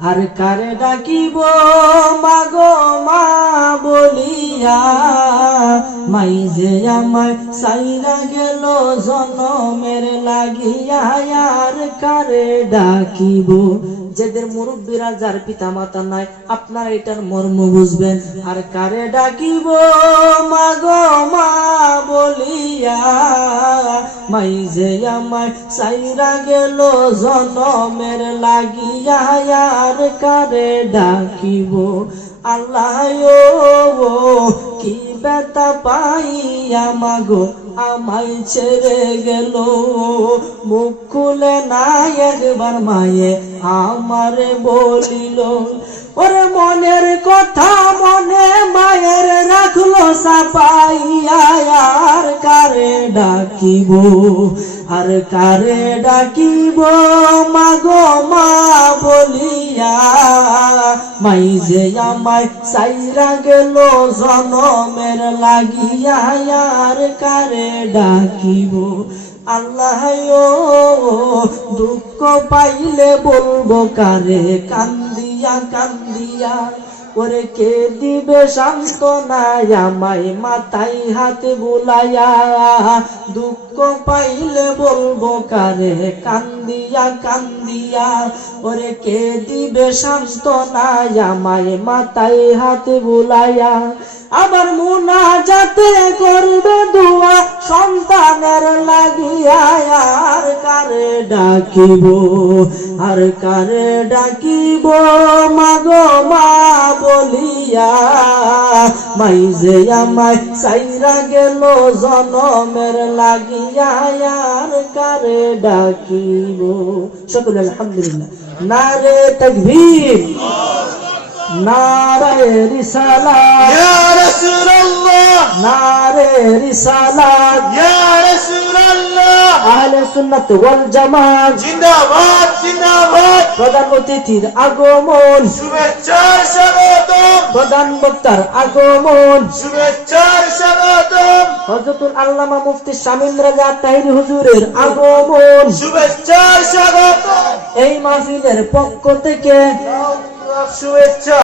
আর কারে ডাকিব? মাগো মা বলিয়া। মাই যে আমায় সাইরা গেল, জনমের লাগিয়া। আর কারে ডাকিব? যেদের মুরব্বীরা, যার পিতা মাতা নাই, আপনারা এটার মর্ম বুঝবেন। আর কারে ডাকিব? মাগো মা বলিয়া। মাই যে আমায় সাইরা গেল জনমের লাগিয়া আর কারে ডাকিব? আল্লাহ ও কি বেতা পাইয়া মাগো আমায় ছেড়ে গেল। মুখ খুলে না একবার মায়ে আমারে বলিল, ওরে মনের কথা কারে ডাকিব? আর কারে ডাকিব? মাগো মা বলিয়া, মাই যে আমায় সাইরা গেল জনমের লাগিয়া, আর কারে ডাকিব? আল্লাহ দুঃখ পাইলে বলব, কারে কান্দিয়া কান্দিয়া ওরে কে দিবে শান্তনা আমায় মাথায় হাতে বুলাইয়া দুঃখ পাইলে বলব কারে? কান্দিয়া কান্দিয়া। ওরে কে দিবে শান্তনা আমায় মাথায় হাতে বুলাইয়া আবার মুনা যাতে করবে দোয়া সন্তানের লাগিয়া। কারে ডাকিব? আর কারে ডাকিব? মাগো মা বলিয়া মাই যে আমায় সাইরা গেল জনমের লাগিয়া আর কারে ডাকিব? সকলে আলহামদুলিল্লাহ। নারে তকবীর। নারে রিসালাত। ইয়া রাসূলুল্লাহ। নারে রিসালাত। সুন্নাত ওয়াল জামাত। জিন্দাবাদ জিন্দাবাদ। প্রধান অতিথির আগমন। শুভেচ্ছার স্বাগতম। প্রধান বক্তার আগমন। শুভেচ্ছার স্বাগতম। হযরতুল আল্লামা মুফতি শামীম রাজা তাহির হুজুরের আগমন। শুভেচ্ছার স্বাগতম। এই মাহফিলের পক্ষ থেকে শুভেচ্ছা।